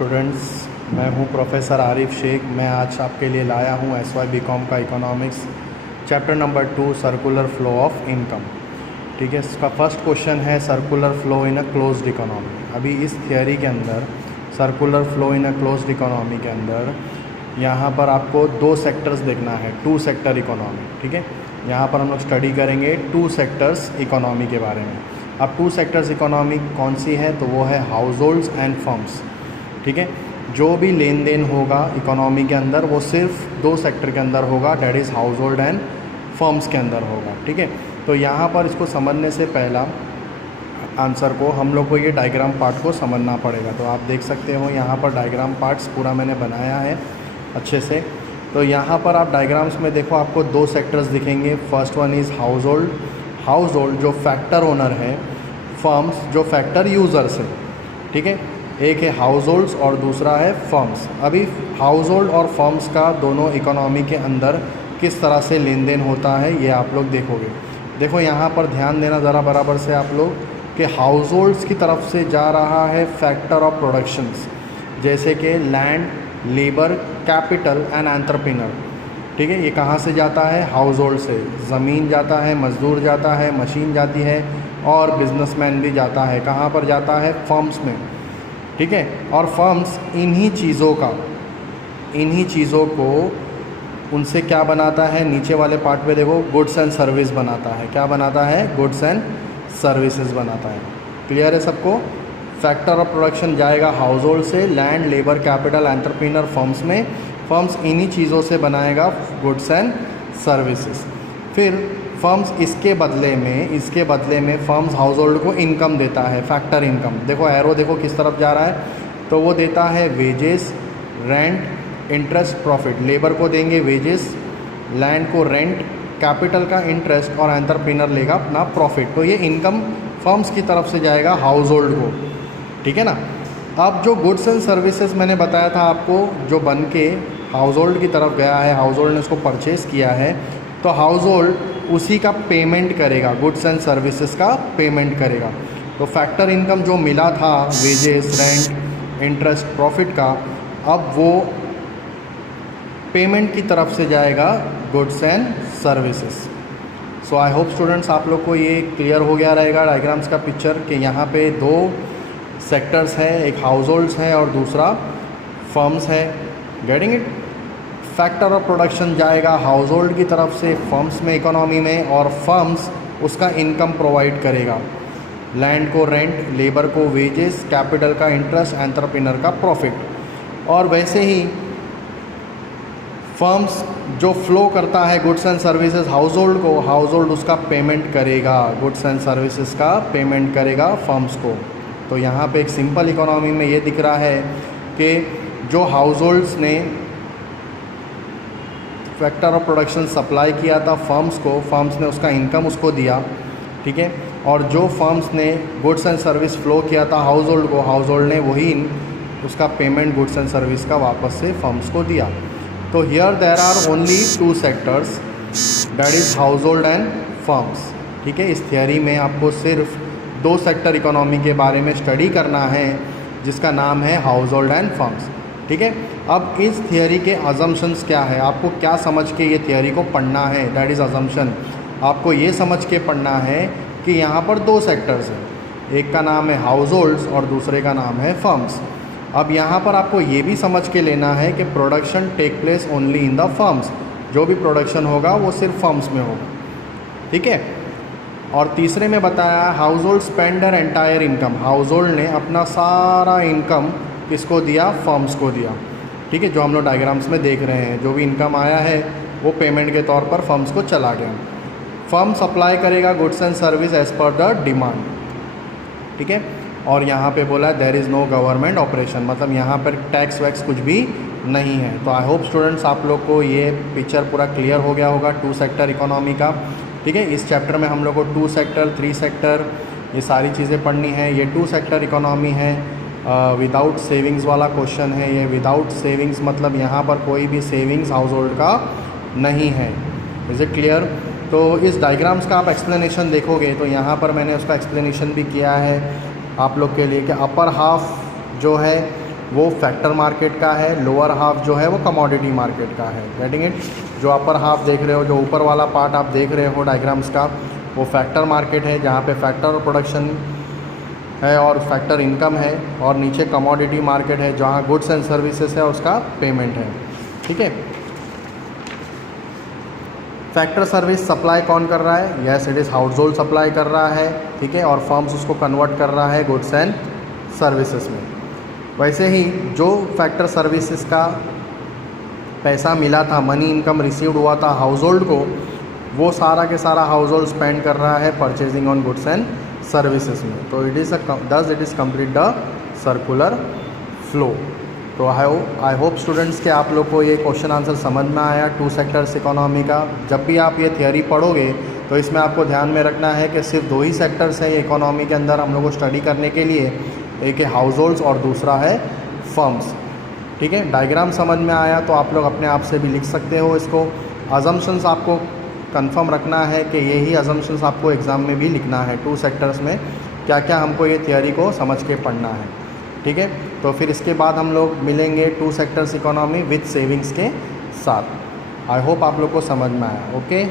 Students, मैं हूं professor Arif Sheikh. मैं आज आपके लिए लाया हूं SY BCom का economics chapter number 2 circular flow of income. ठीक है, इसका फर्स्ट क्वेश्चन है circular flow in a closed economy. अभी इस थियोरी के अंदर circular flow in a closed economy के अंदर यहाँ पर आपको दो सेक्टर्स देखना है, टू सेक्टर इकोनॉमी। ठीक है, यहाँ पर हम लोग स्टडी करेंगे टू सेक्टर्स इकोनॉमी के बारे में। अब टू सेक्टर्स इकोनॉमी कौन सी है, तो वो है हाउस होल्ड्स एंड फर्म्स। ठीक है, जो भी लेन देन होगा इकोनॉमी के अंदर वो सिर्फ दो सेक्टर के अंदर होगा, that is household and firms के अंदर होगा। ठीक है, तो यहाँ पर इसको समझने से पहला आंसर को हम लोग को ये डायग्राम पार्ट को समझना पड़ेगा। तो आप देख सकते हो यहाँ पर डायग्राम पार्ट्स पूरा मैंने बनाया है अच्छे से। तो यहाँ पर आप डायग्राम्स में देखो, आपको दो सेक्टर्स दिखेंगे। First one is house hold. House hold जो फैक्टर ओनर है, फर्म्स जो फैक्टर यूज़र्स है। ठीक है, एक है हाउस होल्ड्स और दूसरा है फर्म्स। अभी हाउस होल्ड और फर्म्स का दोनों इकोनॉमी के अंदर किस तरह से लेन देन होता है ये आप लोग देखोगे। देखो यहाँ पर ध्यान देना ज़रा बराबर से आप लोग कि हाउस होल्ड्स की तरफ से जा रहा है फैक्टर ऑफ प्रोडक्शंस, जैसे कि land, labour, capital and entrepreneur. ठीक है, ये कहाँ से जाता है? हाउस होल्ड से। ज़मीन जाता है, मज़दूर जाता है, मशीन जाती है और बिजनेसमैन भी जाता है। कहाँ पर जाता है? फर्म्स में। ठीक है, और फर्म्स इन्हीं चीज़ों को उनसे क्या बनाता है? नीचे वाले पार्ट पे देखो, गुड्स एंड सर्विस बनाता है। क्या बनाता है? गुड्स एंड सर्विसेज बनाता है। क्लियर है सबको? फैक्टर ऑफ प्रोडक्शन जाएगा हाउस होल्ड से, land, labour, capital, entrepreneur firms में। फर्म्स इन्हीं चीज़ों से बनाएगा गुड्स एंड सर्विसेज। फिर फर्म्स इसके बदले में फर्म्स हाउस होल्ड को इनकम देता है, फैक्टर इनकम। देखो एरो देखो किस तरफ जा रहा है, तो वो देता है wages, rent, interest, profit. Labour को देंगे वेजेस, लैंड को रेंट, कैपिटल का इंटरेस्ट और एंटरप्रेन्योर लेगा अपना प्रॉफिट। तो ये इनकम फर्म्स की तरफ से जाएगा हाउस होल्ड को। ठीक है ना। अब जो गुड्स एंड सर्विसेज मैंने बताया था आपको, जो बन के हाउस होल्ड की तरफ गया है, हाउस होल्ड ने उसको परचेज़ किया है, तो हाउस होल्ड उसी का पेमेंट करेगा, गुड्स एंड सर्विसेज का पेमेंट करेगा। तो फैक्टर इनकम जो मिला था वेजेस, रेंट, इंटरेस्ट, प्रॉफिट का, अब वो पेमेंट की तरफ से जाएगा goods and services. So I hope students आप लोग को ये क्लियर हो गया रहेगा डायग्राम्स का पिक्चर कि यहाँ पे दो सेक्टर्स हैं, एक हाउस होल्ड्स है और दूसरा फर्म्स है। Getting it? Factor of production जाएगा हाउस होल्ड की तरफ से फर्म्स में, इकोनॉमी में, और फर्म्स उसका इनकम प्रोवाइड करेगा। लैंड को रेंट, लेबर को वेजेस, कैपिटल का इंटरेस्ट, एंटरप्रेन्योर का प्रॉफिट। और वैसे ही फर्म्स जो फ्लो करता है goods and services house hold को, हाउस होल्ड उसका पेमेंट करेगा, गुड्स एंड सर्विसेज का पेमेंट करेगा फर्म्स को। तो यहाँ पे एक सिंपल इकोनॉमी में ये दिख रहा है कि जो हाउस होल्ड्स ने फैक्टर ऑफ प्रोडक्शन सप्लाई किया था फर्म्स को, फर्म्स ने उसका इनकम उसको दिया। ठीक है, और जो फर्म्स ने गुड्स एंड सर्विस फ्लो किया था हाउस होल्ड को, हाउस होल्ड ने वही उसका पेमेंट गुड्स एंड सर्विस का वापस से फर्म्स को दिया। तो here there are only two sectors, that is household and firms. ठीक है, इस थियोरी में आपको सिर्फ दो सेक्टर इकोनॉमी के बारे में स्टडी करना है, जिसका नाम है हाउस होल्ड एंड फर्म्स। ठीक है, अब इस थियोरी के अजम्पशंस क्या है, आपको क्या समझ के ये थियोरी को पढ़ना है, दैट इज़ अजम्पशन। आपको ये समझ के पढ़ना है कि यहाँ पर दो सेक्टर्स हैं, एक का नाम है हाउस होल्ड्स और दूसरे का नाम है फर्म्स। अब यहाँ पर आपको ये भी समझ के लेना है कि production take place only in the firms. जो भी प्रोडक्शन होगा वो सिर्फ फर्म्स में होगा। ठीक है, और तीसरे में बताया house hold spend their entire income. House hold ने अपना सारा इनकम किसको दिया? फर्म्स को दिया। ठीक है, जो हम लोग डायग्राम्स में देख रहे हैं, जो भी इनकम आया है वो पेमेंट के तौर पर फर्म्स को चला गया। फर्म सप्लाई करेगा goods and service as per the demand. ठीक है, और यहाँ पे बोला there is no government operation, मतलब यहाँ पर टैक्स वैक्स कुछ भी नहीं है। तो आई होप स्टूडेंट्स आप लोग को ये पिक्चर पूरा क्लियर हो गया होगा टू सेक्टर इकोनॉमी का। ठीक है, इस चैप्टर में हम लोग को टू सेक्टर, थ्री सेक्टर, ये सारी चीज़ें पढ़नी है। ये टू सेक्टर इकोनॉमी है, विदाउट सेविंग्स वाला क्वेश्चन है ये। विदाउट सेविंग्स मतलब यहाँ पर कोई भी सेविंग्स हाउस होल्ड का नहीं है। Is it clear? तो इस डायग्राम्स का आप एक्सप्लेनेशन देखोगे तो यहाँ पर मैंने उसका एक्सप्लेनेशन भी किया है आप लोग के लिए कि अपर हाफ जो है वो फैक्टर मार्केट का है, लोअर हाफ जो है वो कमोडिटी मार्केट का है। Getting it? जो अपर हाफ देख रहे हो, जो ऊपर वाला पार्ट आप देख रहे हो डायग्राम्स का, वो फैक्टर मार्केट है जहाँ पे फैक्टर प्रोडक्शन है और फैक्टर इनकम है, और नीचे कमोडिटी मार्केट है जहाँ गुड्स एंड सर्विसेज है उसका पेमेंट है। ठीक है। फैक्टर सर्विस सप्लाई कौन कर रहा है? Yes, it is house hold supply कर रहा है। ठीक है। और फर्म्स उसको कन्वर्ट कर रहा है गुड्स एंड सर्विसेज में। वैसे ही जो फैक्टर सर्विसेज का पैसा मिला था, मनी इनकम रिसीव्ड हुआ था हाउस होल्ड को, वो सारा के सारा हाउस होल्ड स्पेंड कर रहा है purchasing on goods and services में। तो it is it is complete the circular flow. तो आई होप स्टूडेंट्स के आप लोग को ये क्वेश्चन आंसर समझ में आया टू सेक्टर्स इकोनॉमी का। जब भी आप ये थियोरी पढ़ोगे तो इसमें आपको ध्यान में रखना है कि सिर्फ दो ही सेक्टर्स हैं इकोनॉमी के अंदर हम लोग को स्टडी करने के लिए, एक है हाउस होल्ड्स और दूसरा है फर्म्स। ठीक है। डायग्राम समझ में आया तो आप लोग अपने आप से भी लिख सकते हो इसको। अजम्पशंस आपको कंफर्म रखना है कि यही अजम्पशंस आपको एग्ज़ाम में भी लिखना है, टू सेक्टर्स में क्या क्या हमको ये थियोरी को समझ के पढ़ना है। ठीक है। तो फिर इसके बाद हम लोग मिलेंगे to sectors economy with savings के साथ। आई होप आप लोग को समझ में आया। ओके।